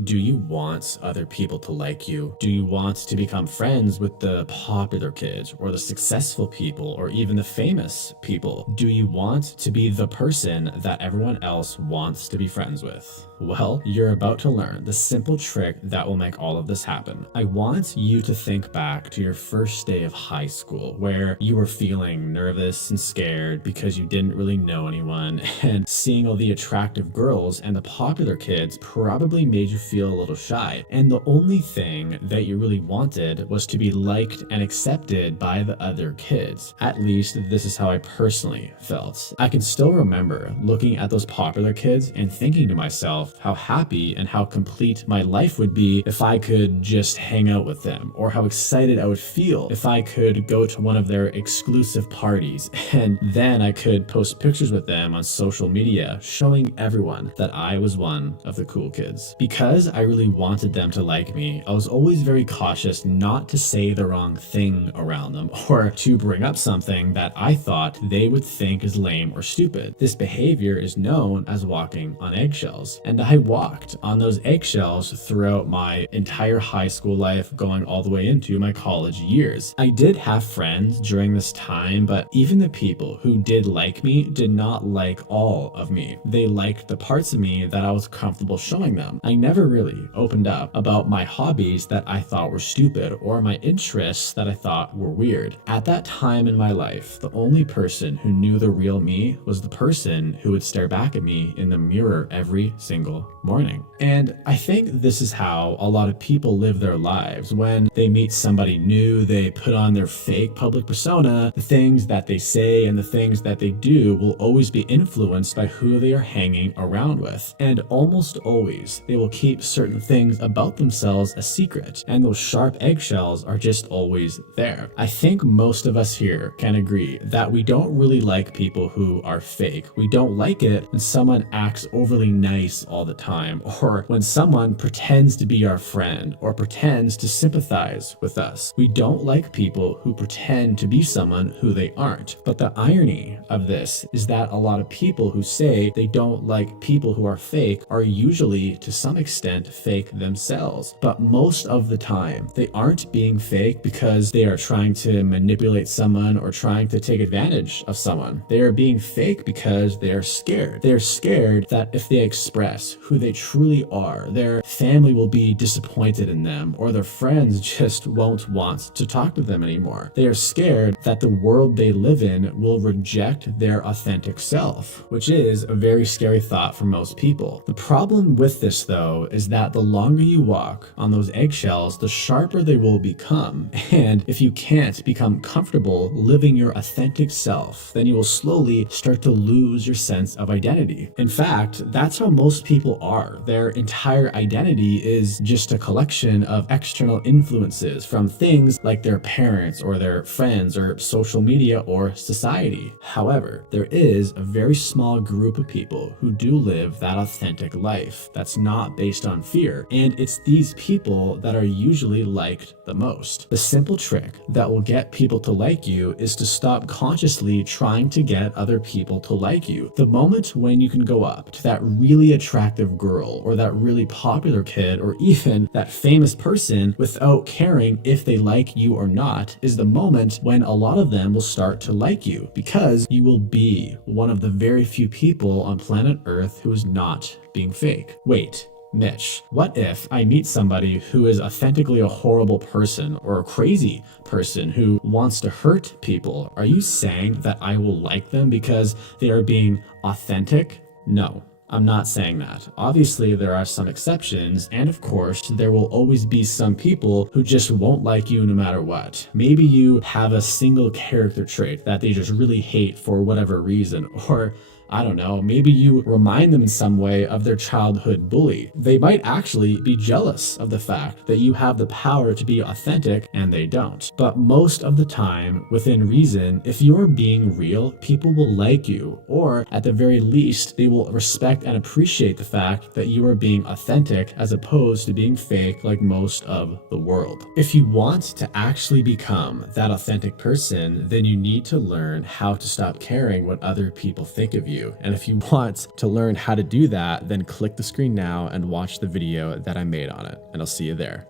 Do you want other people to like you? Do you want to become friends with the popular kids or the successful people or even the famous people? Do you want to be the person that everyone else wants to be friends with? Well, you're about to learn the simple trick that will make all of this happen. I want you to think back to your first day of high school where you were feeling nervous and scared because you didn't really know anyone, and seeing all the attractive girls and the popular kids probably made you feel a little shy. And the only thing that you really wanted was to be liked and accepted by the other kids. At least this is how I personally felt. I can still remember looking at those popular kids and thinking to myself how happy and how complete my life would be if I could just hang out with them, or how excited I would feel if I could go to one of their exclusive parties, and then I could post pictures with them on social media showing everyone that I was one of the cool kids. Because I really wanted them to like me, I was always very cautious not to say the wrong thing around them or to bring up something that I thought they would think is lame or stupid. This behavior is known as walking on eggshells, and I walked on those eggshells throughout my entire high school life, going all the way into my college years. I did have friends during this time, but even the people who did like me did not like all of me. They liked the parts of me that I was comfortable showing them. I never really opened up about my hobbies that I thought were stupid or my interests that I thought were weird. At that time in my life, the only person who knew the real me was the person who would stare back at me in the mirror every single morning. And I think this is how a lot of people live their lives. When they meet somebody new, they put on their fake public persona. The things that they say and the things that they do will always be influenced by who they are hanging around with. And almost always, they will keep certain things about themselves a secret, and those sharp eggshells are just always there. I think most of us here can agree that we don't really like people who are fake. We don't like it when someone acts overly nice all the time, or when someone pretends to be our friend or pretends to sympathize with us. We don't like people who pretend to be someone who they aren't. But the irony of this is that a lot of people who say they don't like people who are fake are usually, to some extent, fake themselves. But most of the time, they aren't being fake because they are trying to manipulate someone or trying to take advantage of someone. They are being fake because they are scared. They are scared that if they express who they truly are, their family will be disappointed in them, or their friends just won't want to talk to them anymore. They are scared that the world they live in will reject their authentic self, which is a very scary thought for most people. The problem with this, though, is that the longer you walk on those eggshells, the sharper they will become. And if you can't become comfortable living your authentic self, then you will slowly start to lose your sense of identity. In fact, that's how most people are. Their entire identity is just a collection of external influences from things like their parents or their friends or social media or society. However, there is a very small group of people who do live that authentic life that's not based on fear, and it's these people that are usually liked the most. The simple trick that will get people to like you is to stop consciously trying to get other people to like you. The moment when you can go up to that really attractive girl or that really popular kid or even that famous person without caring if they like you or not is the moment when a lot of them will start to like you, because you will be one of the very few people on planet Earth who is not being fake. Wait, Mitch, what if I meet somebody who is authentically a horrible person or a crazy person who wants to hurt people? Are you saying that I will like them because they are being authentic? No. I'm not saying that. Obviously, there are some exceptions, and of course, there will always be some people who just won't like you no matter what. Maybe you have a single character trait that they just really hate for whatever reason, or I don't know, maybe you remind them in some way of their childhood bully. They might actually be jealous of the fact that you have the power to be authentic and they don't. But most of the time, within reason, if you're being real, people will like you, or at the very least, they will respect and appreciate the fact that you are being authentic as opposed to being fake like most of the world. If you want to actually become that authentic person, then you need to learn how to stop caring what other people think of you. you. And if you want to learn how to do that, then click the screen now and watch the video that I made on it. And I'll see you there.